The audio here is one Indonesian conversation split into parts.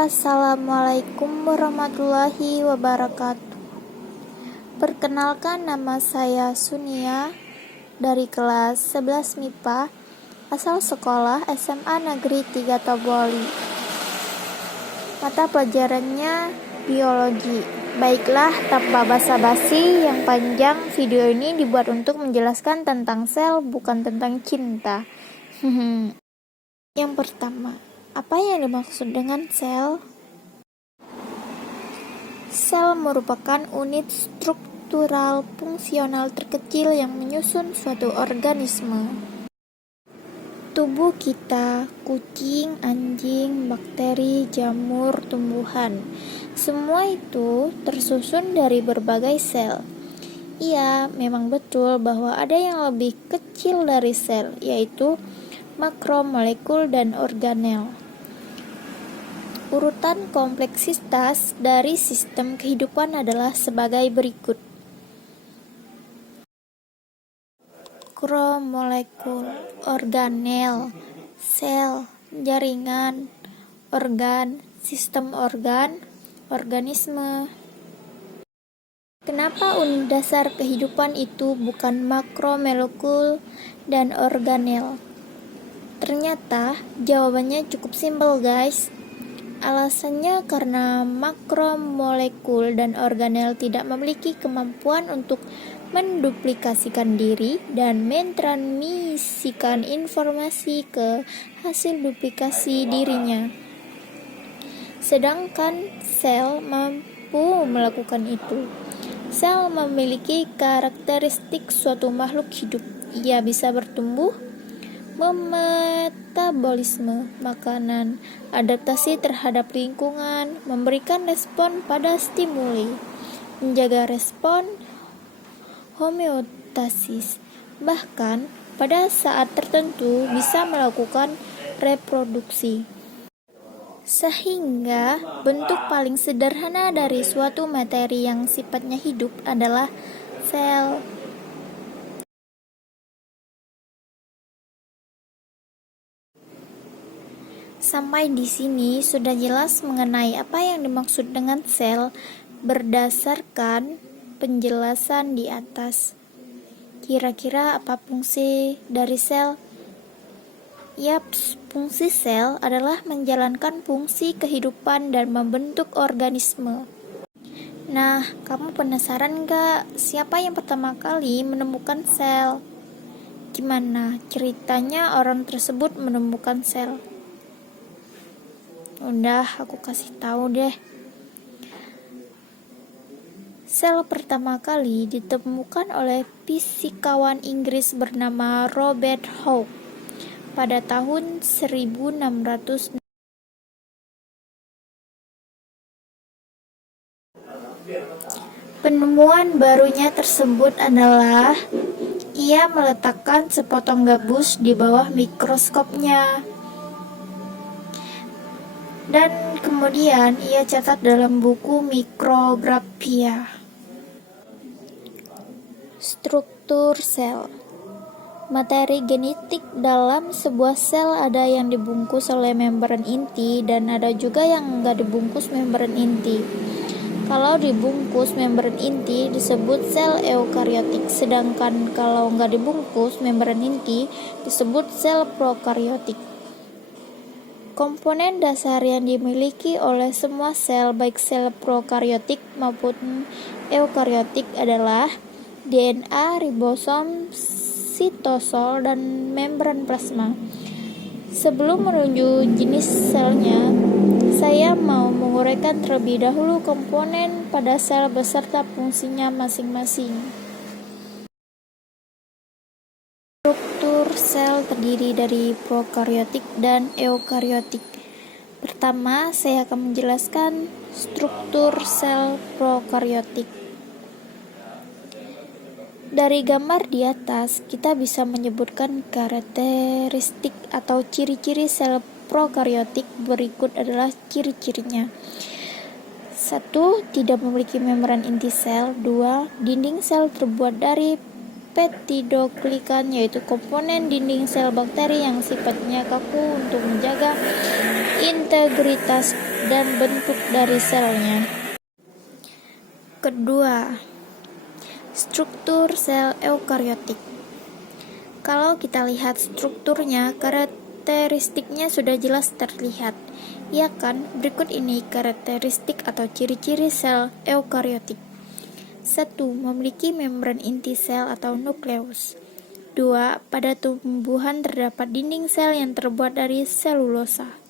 Assalamualaikum warahmatullahi wabarakatuh. Perkenalkan, nama saya Sunia dari kelas 11 MIPA, asal sekolah SMA Negeri 3 Toboli. Mata pelajarannya biologi. Baiklah, tanpa basa-basi yang panjang, video ini dibuat untuk menjelaskan tentang sel, bukan tentang cinta. Yang pertama, apa yang dimaksud dengan sel? Sel merupakan unit struktural fungsional terkecil yang menyusun suatu organisme. Tubuh kita, kucing, anjing, bakteri, jamur, tumbuhan, semua itu tersusun dari berbagai sel. Iya, memang betul bahwa ada yang lebih kecil dari sel, yaitu makromolekul dan organel. Urutan kompleksitas dari sistem kehidupan adalah sebagai berikut. Makromolekul, organel, sel, jaringan, organ, sistem organ, organisme. Kenapa unit dasar kehidupan itu bukan makromolekul dan organel? Ternyata jawabannya cukup simpel, guys. Alasannya karena makromolekul dan organel tidak memiliki kemampuan untuk menduplikasikan diri dan mentransmisikan informasi ke hasil duplikasi dirinya. Sedangkan sel mampu melakukan itu. Sel memiliki karakteristik suatu makhluk hidup. Ia bisa bertumbuh, memetabolisme makanan, adaptasi terhadap lingkungan, memberikan respon pada stimuli, menjaga respon homeostasis, bahkan pada saat tertentu bisa melakukan reproduksi. Sehingga bentuk paling sederhana dari suatu materi yang sifatnya hidup adalah sel. Sampai di sini sudah jelas mengenai apa yang dimaksud dengan sel berdasarkan penjelasan di atas. Kira-kira apa fungsi dari sel? Yaps, fungsi sel adalah menjalankan fungsi kehidupan dan membentuk organisme. Nah, kamu penasaran gak siapa yang pertama kali menemukan sel? Gimana ceritanya orang tersebut menemukan sel? Udah, aku kasih tahu deh. Sel pertama kali ditemukan oleh fisikawan Inggris bernama Robert Hooke pada tahun 1600. Penemuan barunya tersebut adalah ia meletakkan sepotong gabus di bawah mikroskopnya. Dan kemudian ia catat dalam buku Micrographia. Struktur sel. Materi genetik dalam sebuah sel ada yang dibungkus oleh membran inti dan ada juga yang enggak dibungkus membran inti. Kalau dibungkus membran inti disebut sel eukariotik, sedangkan kalau enggak dibungkus membran inti disebut sel prokariotik. Komponen dasar yang dimiliki oleh semua sel, baik sel prokariotik maupun eukariotik adalah DNA, ribosom, sitosol, dan membran plasma. Sebelum menuju jenis selnya, saya mau menguraikan terlebih dahulu komponen pada sel beserta fungsinya masing-masing. Struktur sel terdiri dari prokariotik dan eukariotik. Pertama, saya akan menjelaskan struktur sel prokariotik. Dari gambar di atas, kita bisa menyebutkan karakteristik atau ciri-ciri sel prokariotik. Berikut adalah ciri-cirinya. 1. Tidak memiliki membran inti sel. 2. Dinding sel terbuat dari peptidoglikan, yaitu komponen dinding sel bakteri yang sifatnya kaku untuk menjaga integritas dan bentuk dari selnya. Kedua, struktur sel eukariotik. Kalau kita lihat strukturnya, karakteristiknya sudah jelas terlihat, ya kan? Berikut ini karakteristik atau ciri-ciri sel eukariotik. 1. Memiliki membran inti sel atau nukleus. 2. Pada tumbuhan terdapat dinding sel yang terbuat dari selulosa.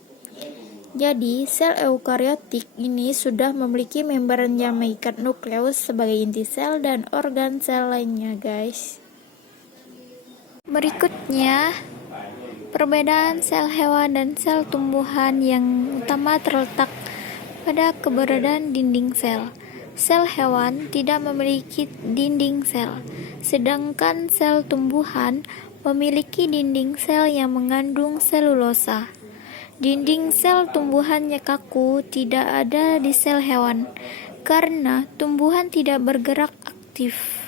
Jadi, sel eukariotik ini sudah memiliki membran yang mengikat nukleus sebagai inti sel dan organ sel lainnya, guys. Berikutnya, perbedaan sel hewan dan sel tumbuhan yang utama terletak pada keberadaan dinding sel. Sel hewan tidak memiliki dinding sel, sedangkan sel tumbuhan memiliki dinding sel yang mengandung selulosa. Dinding sel tumbuhannya kaku, tidak ada di sel hewan, karena tumbuhan tidak bergerak aktif.